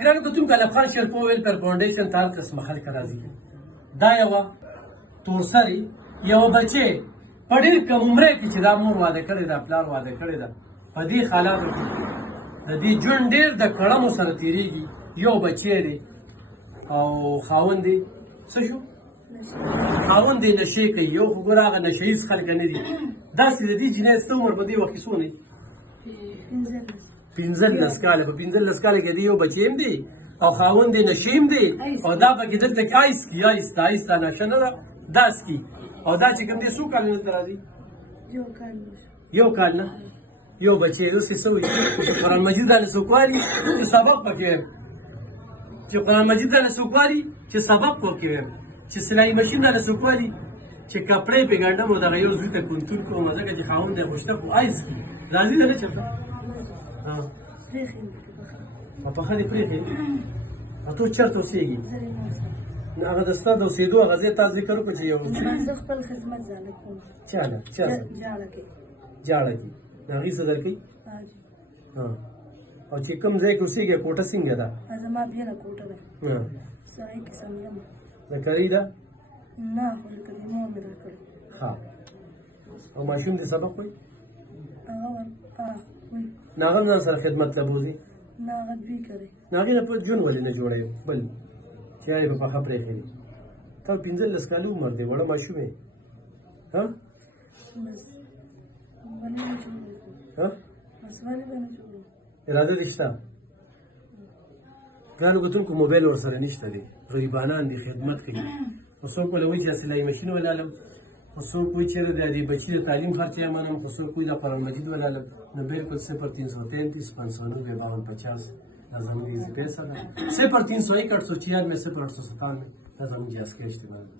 ګرانو کتونکو الف خان شیرپور ویلفیر فاونډیشن ته هر قسمه خلک راځي. دا یوه تورسرې یوه بچې په ډېر کم عمره کې چې دا مور واده کړې ده پلار واده کړې ده په دې حالاتو کې د دې ژوند ډېر د کړمو سره تېرېږي. یو بچی دی او خاوند یې څه شو خاوند یې نشې کوي. یو خو ګوره هغه نشه ییز خلک نه دي. داسې د دې جنۍ ستا عمر په دې وخت کې څونه دی؟ 15 کاله. په 15 کاله کې دی یو بچی هم دی او خاوند یې نشې هم دی او دا پکې دلته کې آیس کي آیسته آیسته نشه نه ده داس کي. او دا چې کوم دی څو کاله دلته راځي؟ یو کال نه یو بچی اوس یې څه وایي قرآن مجید باندې څوک وایي چې سبق پکې چې قرآن مجید باندې څوک وایي چې سبق پکې چې سلایي مشین باندې څوک وایي چې کپړې پې ګنډم او دغه یو زوی ته کنتور کوم ځکه چې خاوند یې خوشته خو آیس کي راځي ده نه چېرته او پخه دې پرېښې او ته چېرته اوسېږي؟ هغه د ستا د اوسېدو هغه ځای تا ذکر وکړو چې یو زه خپل خدمت ځاله کوم. چاله جاړه کې جاړه کې د هغې څه درکوي؟ او چې کوم ځای کې اوسېږي کوټه څنګه ده؟ زما بېله کوټه ده سړی کې سم یم. د کرۍ ده؟ نه خو د کرۍ مور مې درکړې. ښه او ماشوم دې سبق وایي؟ هغه وایي. نه هغه ځان سره خدمت ته بوځي؟ نه هغه دوی کوي. نو هغې نه په ژوند ولې نه جوړوي بل چې یارې به پخه پرېښې دي؟ تا 15 کاله عمر دی وړه ماشوم یې ها؟ بس ولې نه جوړوي؟ بس ولې به نه جوړوي؟ اراده دې شته؟ ګرانو کتونکو موبایل ورسره نشته دی غریبانان دي خدمت کوي. خو څوک وله وایي چې سلایي مشین ولالم خو څوک وایي چې د دې بچي د تعلیم خرچه یې منم خو څوک وایي د قرآن مجید ولالم. نو بالکل 0333 590 5250 دا زموږ پیسه ده 0301 896 0897 دا زموږ جاسکې اشتباه ده.